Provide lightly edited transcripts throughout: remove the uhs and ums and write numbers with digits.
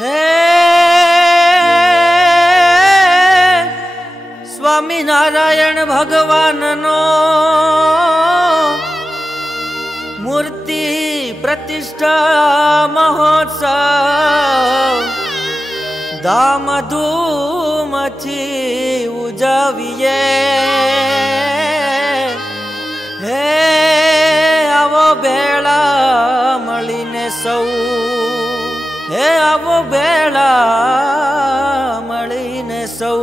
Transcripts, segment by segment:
હે સ્વામિનારાયણ ભગવાનનો મૂર્તિ પ્રતિષ્ઠા મહોત્સવ ધામધૂમથી ઉજવીએ. હે આવો ભેળા મળીને સૌ, હે આવો ભેળા મળીને સૌ.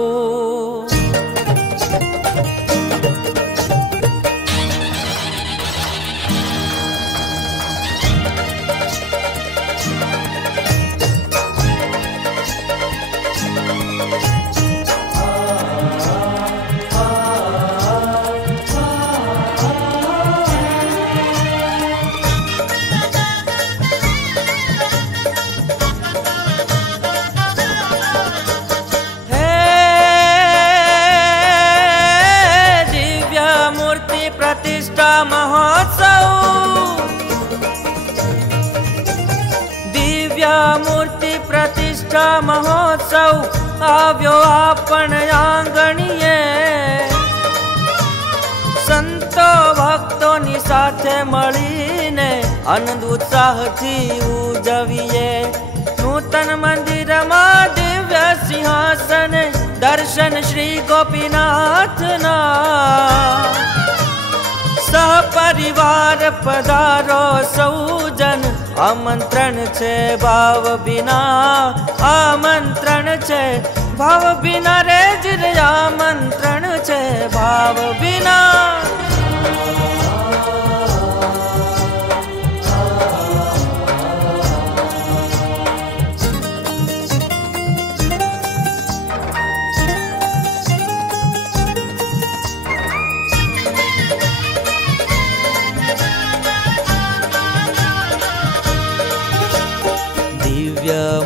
प्रतिष्ठा महोत्सव, दिव्य मूर्ति प्रतिष्ठा महोत्सव આવ્યો આપણ આંગણીએ. સંતો ભક્તોની સાથે મળીને આનંદ ઉત્સાહથી ઉજવીએ. નૂતન મંદિરમાં દિવ્ય સિંહાસન દર્શન શ્રી ગોપીનાથના. સહપરિવાર પધારો સૌજન, આમંત્રણ છે ભાવ વિના, આમંત્રણ છે ભાવ વિના રે જ રે, આમંત્રણ છે ભાવ વિના.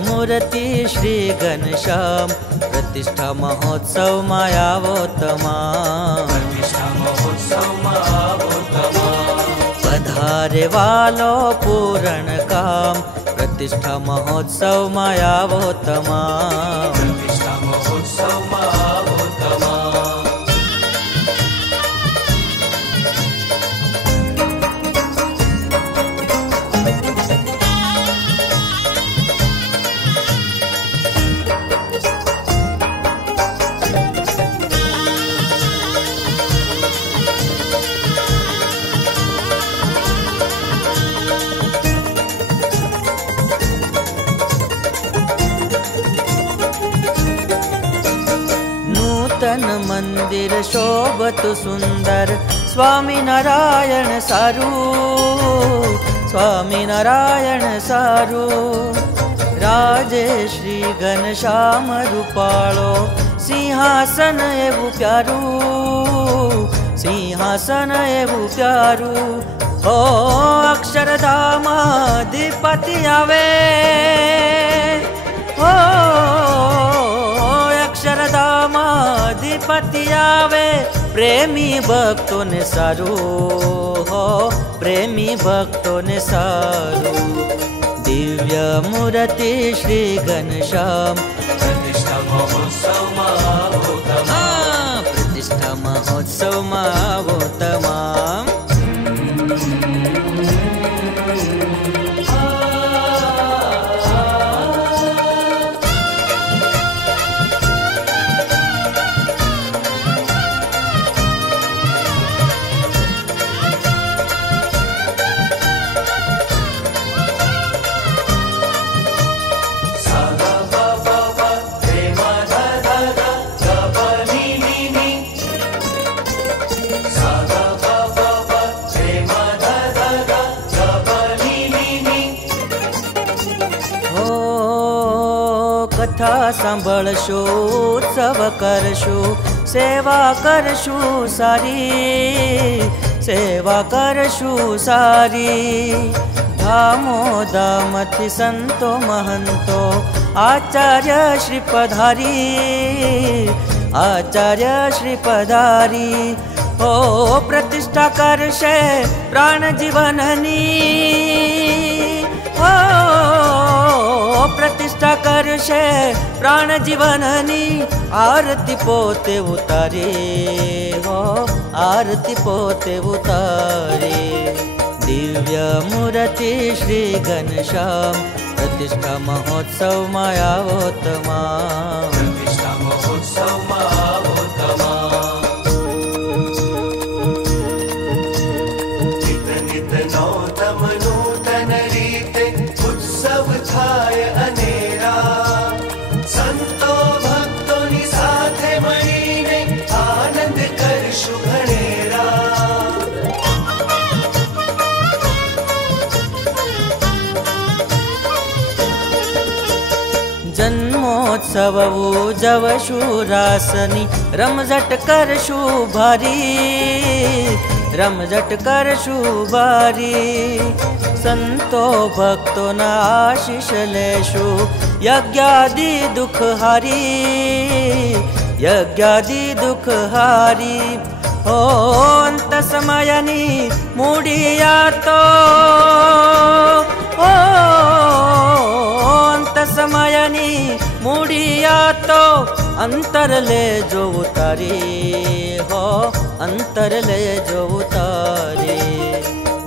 મૂર્તિ શ્રી ઘનશ્યામ પ્રતિષ્ઠા મહોત્સવ માં આવો તમામ. પધારે વાલો પૂરણ કામ પ્રતિષ્ઠા મહોત્સવ માં આવો તમામ. નૂતન મંદિર શોભત સુંદર, સ્વામિનારાયણ સારું, સ્વામિનારાયણ સારું. રાજે શ્રી ઘનશ્યામ રૂપાળો, સિંહાસન એવું પ્યારું, સિંહાસન એવું પ્યારું. ઓ અક્ષરધામાધિપતિ આવે, ઓ અક્ષરધામાધિપતિ આવે. પ્રેમી ભક્તોને સારું, હો પ્રેમી ભક્તોને સારું. દિવ્ય મૂર્તિ શ્રી ઘનશ્યામ પ્રતિષ્ઠા મહોત્સવમાં પ્રતિષ્ઠા મહોત્સવમાં આવો તમામ. કથા સાંભળશું, ઉત્સવ કરશું, સેવા કરશું સારી, સેવા કરશું સારી. ધામો ધામથી સંતો મહંતો આચાર્ય શ્રી પધારી, આચાર્ય શ્રી પધારી. ઓ પ્રતિષ્ઠા કરશે પ્રાણ જીવનની, ઓ પ્રતિષ્ઠા કર છે પ્રાણ જીવનની આરતી પોતે ઉતારે હો આરતી પોતે ઉતારે દિવ્ય મૂર્તિ શ્રી ઘનશ્યામ પ્રતિષ્ઠા મહોત્સવમાં આવો તમામ પ્રતિષ્ઠા મહોત્સવમાં આવો તમામ નિત નિત નૌતમ નૂતન રીતે ઉત્સવ થાય અનેરા સંતો ભક્તોની સાથે મળીને આનંદ કરશું ઘણેરા જન્મોત્સવ ઉજવશું રાસની રમઝટ કરશું ભારી રમઝટ કરશું ભારી સંતો ભક્તોના આશીષ લેશું યજ્ઞાદિ દુઃખ હારી યજ્ઞાદિ દુઃખ હારી હો અંત સમયની મૂડિયા તો અંત સમયની મૂડિયા તો અંતર લેજો ઉતારી હો અંતર લેજો ઉતારી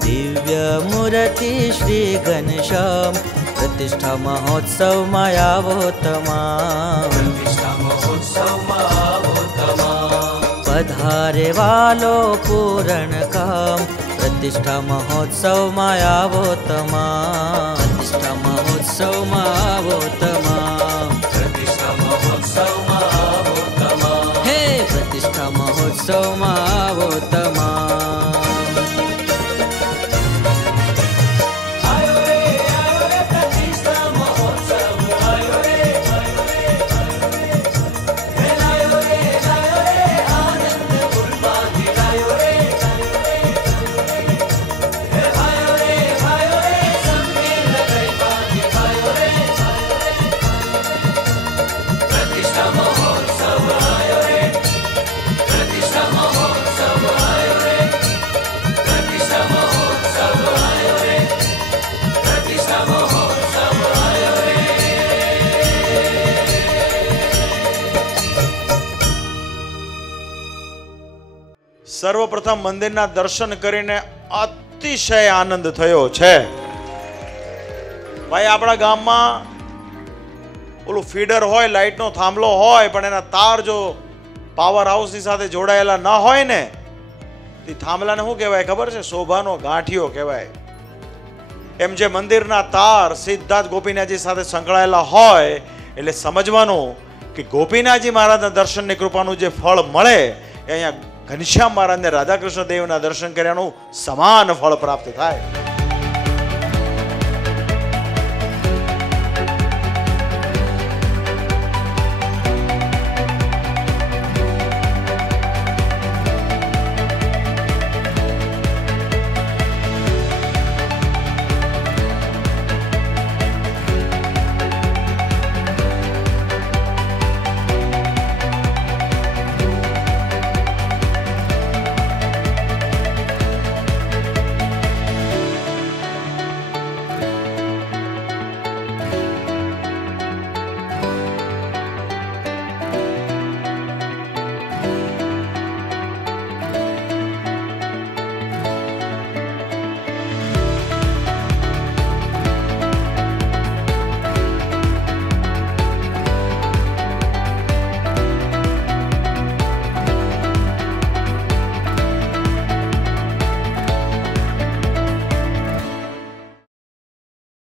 દિવ્ય મૂર્તિ શ્રી ઘનશ્યામ પ્રતિષ્ઠા મહોત્સવમાં આવો તમામ પ્રતિષ્ઠા મહોત્સવમાં આવો તમામ પધારે વાલો પૂરણ કામ પ્રતિષ્ઠા મહોત્સવમાં આવો તમામ પ્રતિષ્ઠા મહોત્સવમાં આવો તમામ પ્રતિષ્ઠા મહોત્સવમાં આવો તમામ હે પ્રતિષ્ઠા મહોત્સવમાં આવો તમામ સર્વપ્રથમ મંદિરના દર્શન કરીને અતિશય આનંદ થયો છે ભાઈ આપણા ગામમાં ઓલું ફીડર હોય લાઇટનો થાંભલો હોય પણ એના તાર જો પાવર હાઉસની સાથે જોડાયેલા ન હોય ને તે થાંભલાને શું કહેવાય ખબર છે શોભાનો ગાંઠિયો કહેવાય એમ જે મંદિરના તાર સીધા જ ગોપીનાથજી સાથે સંકળાયેલા હોય એટલે સમજવાનું કે ગોપીનાથજી મહારાજના દર્શનની કૃપાનું જે ફળ મળે એ અહીંયા ઘનશ્યામ મહારાજને રાધાકૃષ્ણ દેવના દર્શન કર્યાનું સમાન ફળ પ્રાપ્ત થાય